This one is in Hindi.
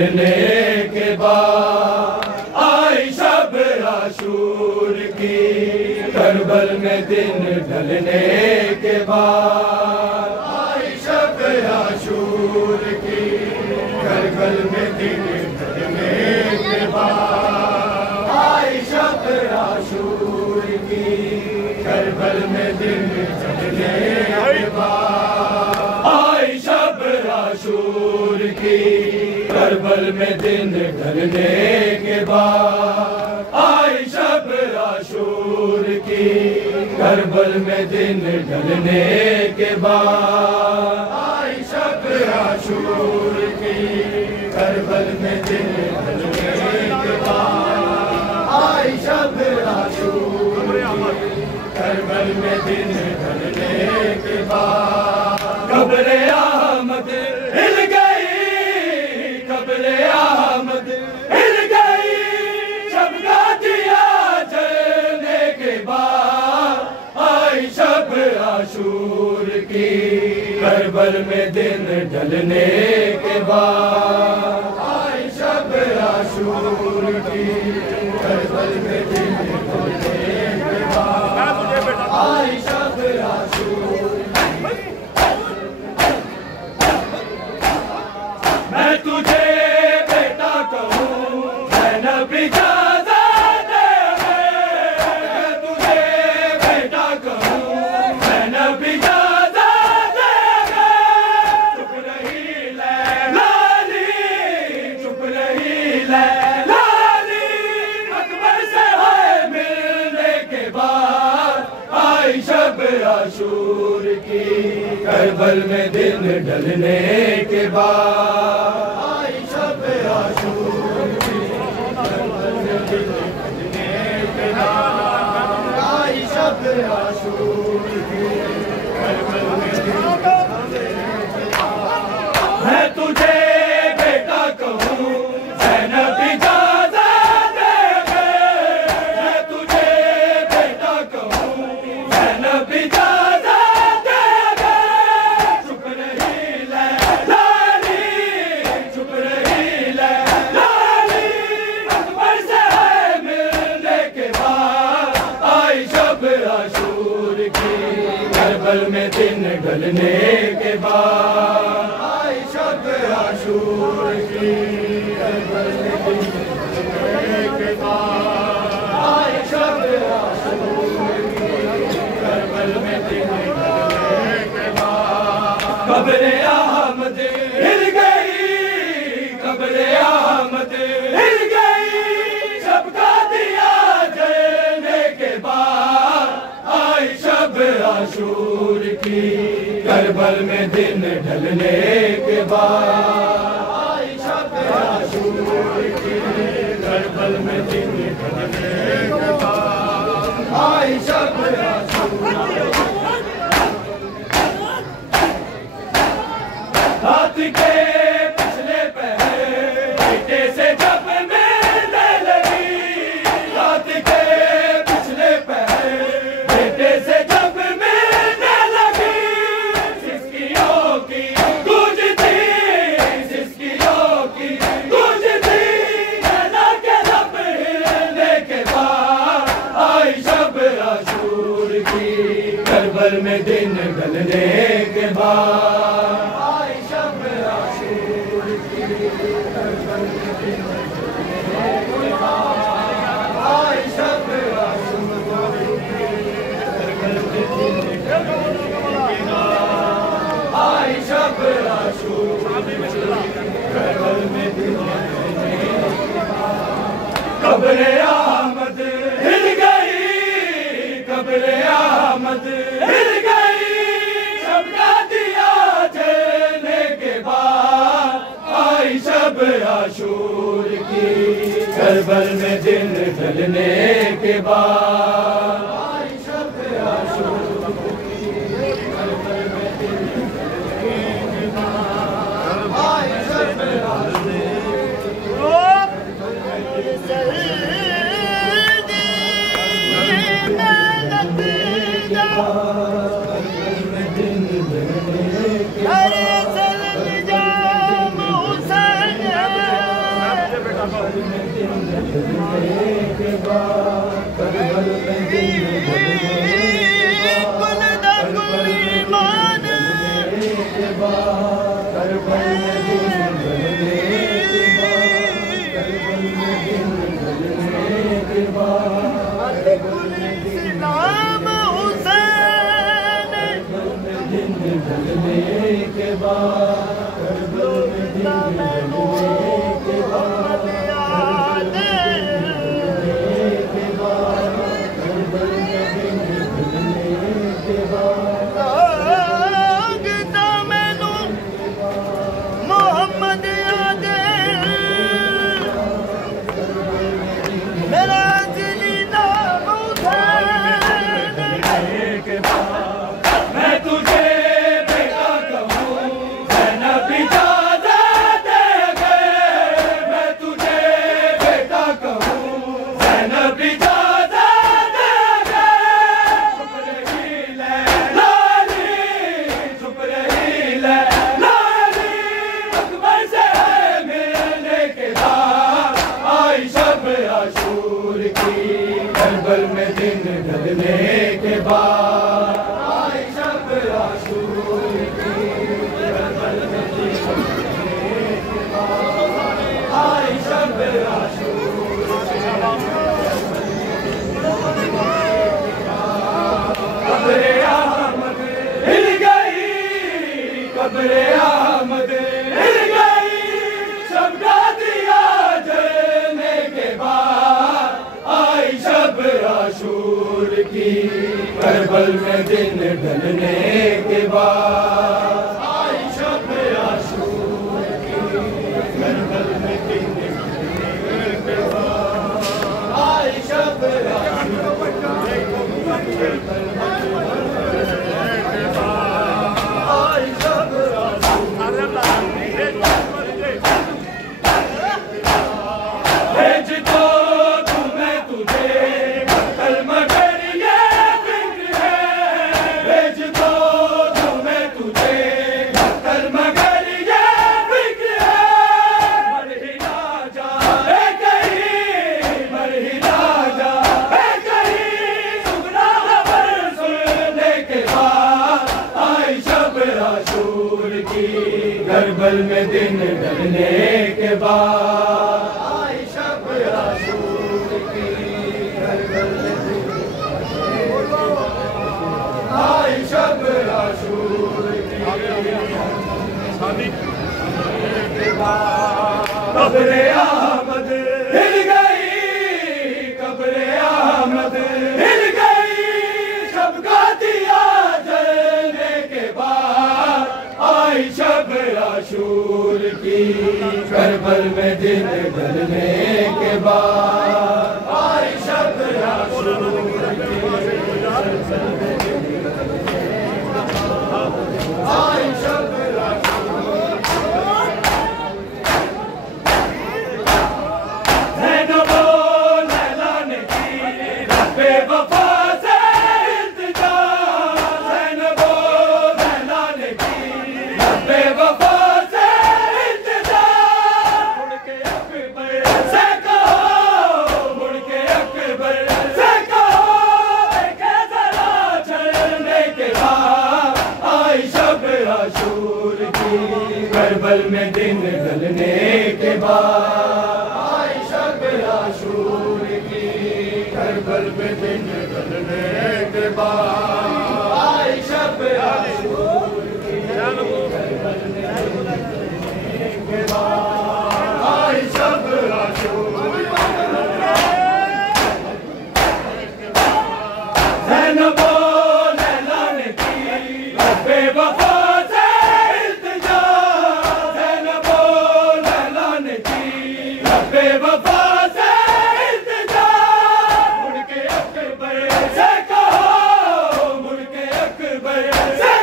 के बाद आई शब आशूर की, करबल में दिन ढलने के बाद आई शब आशूर की, करबल में दिन ढलने के बाद आई शब आशूर की, करबल में दिन ढलने के बाद आई शब आशूर की, करबल में दिन ढलने के बाद आई शब आशूर की, करबल में दिन ढलने के बाद आई शब आशूर की, करबल में दिन ढलने के बाद आई शब आशूर की, करबल में दिन ढलने के बाद कब्र अहमद हिल गई, कब्र अहमद हिल गई, शब दिया जलने के बाद आई शब आशूर की, करबल में दिन ढलने के बाद आई शब आशूर की, करबल में दिन ढलने के बाद आई शब आशूर। मैं तुझे बेटा कहूँ, मैं नबी का ज़ादा मैं तुझे बेटा कहूँ, मैं नबी का ज़ादा चुप रही लाली, चुप रही लाली, अकबर से है मिलने के बाद आई शब आशूर की, करबल में दिन ढलने के बाद आई शब आशूर की, करबल में दिन ढलने के बाद आई शब आशूर की, करबल में दिन ढलने के बाद मैं तुझे बेटा कहूँ, मैं नबी का ज़ादा मैं तुझे बेटा कहूँ, मैं नबी का आशूर की, करबल में दिन ढलने के बाद आई शब आशूर की, करबल में दिन ढलने के बाद आई शब आशूर की, करबल में दिन ढलने के बाद कब्र अहमद हिल गई, कब्र अहमद हिल गई, सबका दिया जलने के बाद आई शब आशूर की, करबल में दिन ढलने के बाद आई शब आशूर की, करबल में दिन ढलने के बाद आई शब आशूर। हाथ के पिछले पहर बेटे से जब मिलने लगी, हाथ के पिछले पहर बेटे से जब मिलने लगी, सिसकियों की गूंज थी, सिसकियों की गूंज थी, नैना के लब हिलने के बाद आई शब आशूर की, करबल में दिन ढलने के बाद आई शब आशूर की, करबल में दिन ढलने के बाद आई शब आशूर की, करबल में दिन ढलने के बाद आई शब आशूर की, करबल में दिन ढलने के बाद कब्र अहमद हिल गई, कब्र अहमद हिल गई, सबका दिया जलने के बाद आई शब आशूर की, करबल में दिन ढलने के बाद आई शब आशूर की, करबल में दिन ढलने के बाद आई शब आशूर अरे चल जा हुसैन करबल में दिन ढलने के बाद, करबल में दिन ढलने के बाद, करबल में दिन ढलने के बाद, करबल में दिन ढलने के बाद, करबल में दिन ढलने के बाद, करबल में दिन ढलने के बाद, करबल में दिन ढलने के बाद, के बाद, करबल में दिन ढलने के बाद, मोहम्मद आदे मेरा दिली नाम के बाद, मैं तुझे बेटा कहूँ ज़ैनब इजाज़त दे अगर, मैं तुझे बेटा कहूँ ज़ैनब इजाज़त दे अगर, चुप रही लाली, चुप रही लाली, अकबर से मिलने के बाद आई शब आशूर की, करबल में दिन ढलने के बाद आई शब आशूर की, करबल में दिन ढलने के बाद आई शब आशूर की, कब्रे अहमद हिल गई, कब्रे अहमद हिल गई, शब दिया जलने के बाद आई शब आशूर की, करबल में दिन ढलने के बाद आई शब आशूर की, करबल में दिन ढलने के बाद आई शब आशूर की, आई शब भेज दो तुम्हें तुझे कल मगर ये फिक्र है, भेज दो तुम्हें तुझे कल मगर ये फिक्र है, मर ही ना जाए कहीं, मर ही ना जाए कहीं, सुगना खबर सुनने के बाद आई शब आशूर की, करबल में दिन ढलने के बाद आई शब आशूर की, करबल में दिन आई शब आशूर की, कब्रे अहमद हिल गई, कब्रे अहमद हिल गई, शब का दिया जलने के बाद आई शब आशूर की, करबल में दिन ढलने के बाद आई शब आशूर की, आई शब ज़ैनबो लैला ने की रब्बे वफा से इल्तिजा, ज़ैनबो लैला ने की रब्बे वफा से इल्तिजा, मुड़ के अकबर से कहो, मुड़ के अकबर से कहो, देखे जरा चलने के बाद आई शब आशूर की, करबल में दिन ढलने के बाद आई शब आशूर की, करबल में दिन ढलने के बाद आई शब आशूर की, करबल में दिन ढलने के बाद आई शब आशूर की, ज़ैनबो लैला ने की रब्बे वफा से इल्तिजा, ज़ैनबो लैला ने की रब्बे वफा से इल्तिजा, मुड़ के अकबर से कहो, मुड़ के अकबर से